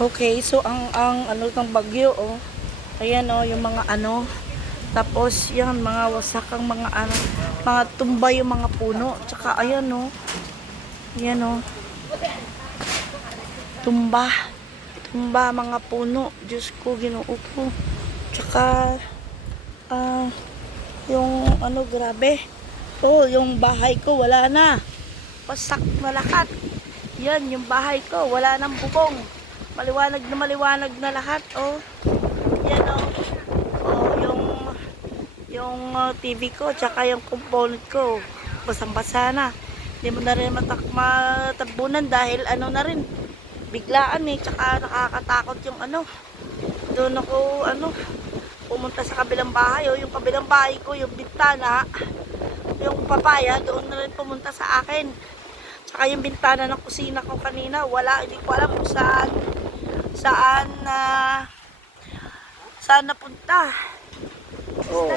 Okay, so ang ang ano ng bagyo oh. Ayan oh, yung mga ano. Tapos yan mga wasakang mga ano, mga tumba yung mga puno. Tsaka ayan oh. Ayan oh. Tumba. Tumba mga puno. Diyos ko, ginoo ko. Tsaka ah yung ano grabe. Oh, yung bahay ko wala na. Wasak na lahat. Yan, yung bahay ko, wala nang bubong. Maliwanag na maliwanag na lahat, oh. Yan, oh. Oh, yung, yung uh, TV ko, tsaka yung component ko, basang-basa na. Hindi mo na rin matak matabunan dahil ano na rin, biglaan eh, tsaka nakakatakot yung ano. Doon ako, ano, pumunta sa kabilang bahay, oh, yung kabilang bahay ko, yung bintana, yung papaya, doon na rin pumunta sa akin. Tsaka yung bintana ng kusina ko kanina, wala, hindi ko alam kung saan, saan na, saan napunta. Oh.